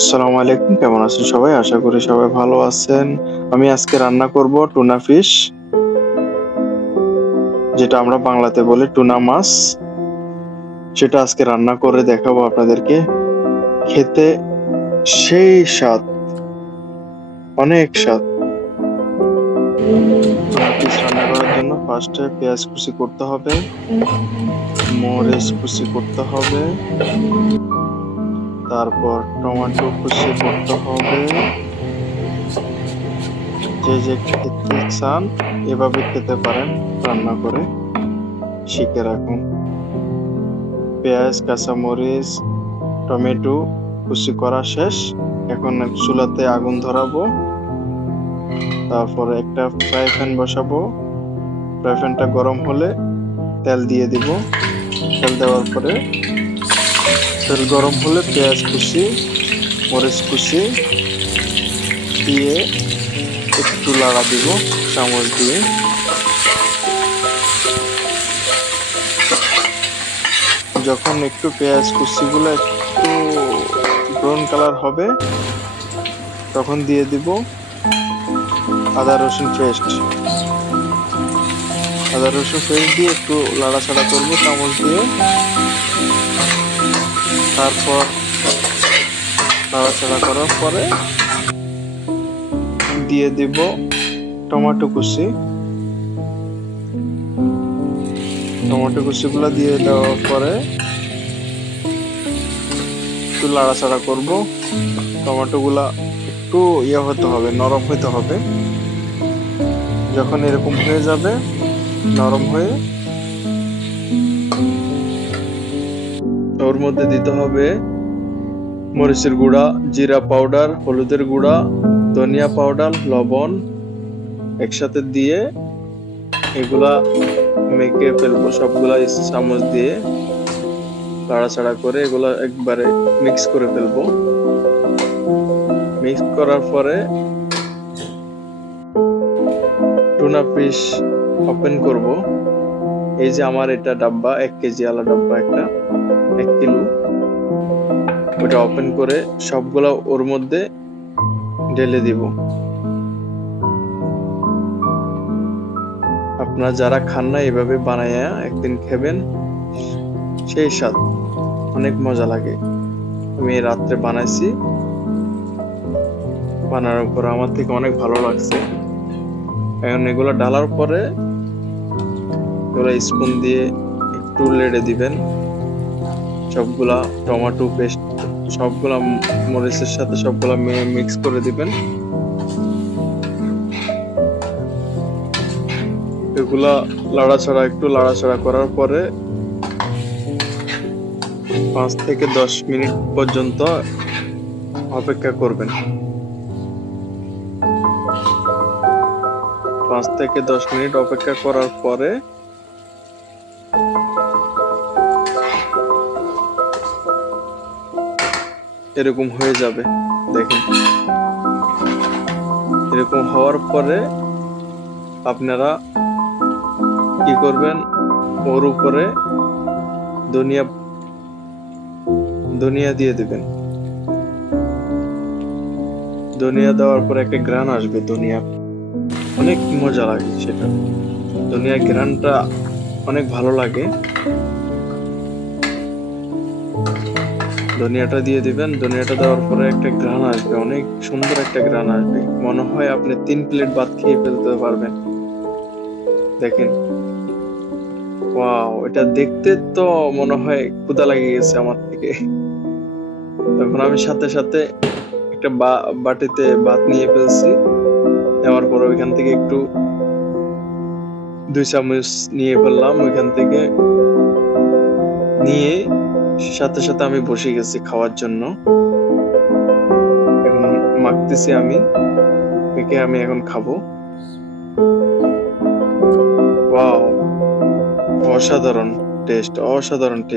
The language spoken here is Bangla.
আসসালামু আলাইকুম, কেমন আছেন সবাই? আশা করি সবাই ভালো আছেন। আমি আজকে রান্না করব টুনা ফিশ, যেটা আমরা বাংলাতে বলি টুনা মাছ। সেটা আজকে রান্না করে দেখাবো আপনাদেরকে। খেতে সেই স্বাদ, অনেক স্বাদ। টুনা ফিশ রান্না করার জন্য ফার্স্টে পেঁয়াজ কুচি করতে হবে, মরিচ কুচি করতে হবে, তারপর টমেটো কুচি করতে হবে। যে যে খেতে চান এভাবে খেতে পারেন, রান্না করে শিখে রাখুন। পেঁয়াজ, কাঁচামরিচ, টমেটো কুচি করা শেষ। এখন চুলাতে আগুন ধরাবো, তারপরে একটা ফ্রাই প্যান বসাবো। ফ্রাই প্যানটা গরম হলে তেল দিয়ে দিব। তেল দেওয়ার পরে তেল গরম হলে পেঁয়াজ কুচি, মরিচ কুচি দিয়ে একটু লাড়া দিব চামচ দিয়ে। যখন একটু পেঁয়াজ কুচিগুলো একটু ব্রাউন কালার হবে, তখন দিয়ে দিব আদা রসুন পেস্ট। আদা রসুন পেস্ট দিয়ে একটু লাড়াচাড়া করবো চামচ দিয়ে। তারপর নাড়াচাড়া করার পরে দিয়ে দিব টমেটো কুচি। টমেটো কুচিগুলো দিয়ে দেওয়ার পরে একটু লাড়াচাড়া করব। টমেটো গুলা একটু হতে হবে, নরম হতে হবে। যখন এরকম হয়ে যাবে, নরম হয়ে, ওর মধ্যে দিতে হবে মরিচের গুঁড়া, জিরা পাউডার, হলুদের গুঁড়া, ধনিয়া পাউডার, লবণ একসাথে দিয়ে এগুলা মেখে ফেলবো। সবগুলা চামচ দিয়ে লাড়াচাড়া করে এগুলা একবারে মিক্স করে ফেলবো। মিক্স করার পরে টুনা ফিশ ওপেন করব। এই যে আমার এটা ডাব্বা, 1 কেজি আলা ডাব্বা, একটা 1 কিলো। ওটা ওপেন করে সবগুলা ওর মধ্যে ঢেলে দিব। আপনারা যারা খান না, এভাবে বানাইয়া একদিন খাবেন, সেই স্বাদ, অনেক মজা লাগে। আমি রাত্রে বানাইছি, বানানোর পর আমার থেকে অনেক ভালো লাগছে। এখন এগুলো ঢালার পরে এগুলো স্পুন দিয়ে একটু লেড়ে দিবেন। সবগুলা টমেটো পেস্ট, সবগুলা মরিচের সাথে সবগুলা মিক্স করে দিবেন। এগুলা একটু লাড়াচাড়া করার পরে 5 থেকে 10 মিনিট পর্যন্ত অপেক্ষা করবেন। 5 থেকে 10 মিনিট অপেক্ষা করার পরে এরকম হয়ে যাবে। দেখেন, এরকম হওয়ার পরে আপনারা কি করবেন, ওর উপরে ধনিয়া দিয়ে দিবেন। ধনিয়া দেওয়ার পরে একটা ঘ্রাণ আসবে ধনিয়া, অনেক মজা লাগে সেটা। ধনিয়া ঘ্রাণটা অনেক ভালো লাগে। ধনিয়াটা দিয়ে দিবেন। ধনিয়াটা দেওয়ার পরে একটা ঘ্রাণ আসবে, অনেক সুন্দর একটা ঘ্রাণ আসবে। মনে হয় আপনি 3 প্লেট ভাত খেয়ে ফেলতে পারবেন। দেখেন, ওয়াও, এটা দেখতে তো মনে হয় ক্ষুধা লেগে গেছে আমার থেকে। তখন আমি সাথে সাথে একটা বাটিতে ভাত নিয়ে ফেলছি। নেওয়ার পর ওইখান থেকে একটু 2 চামচ নিয়ে ফেললাম। ওইখান থেকে নিয়ে সাথে সাথে আমি বসে গেছি খাওয়ার জন্য। এখন মাখতেছি আমি, মেখে আমি এখন খাবো। ওয়াও, অসাধারণ টেস্ট, অসাধারণ টেস্ট।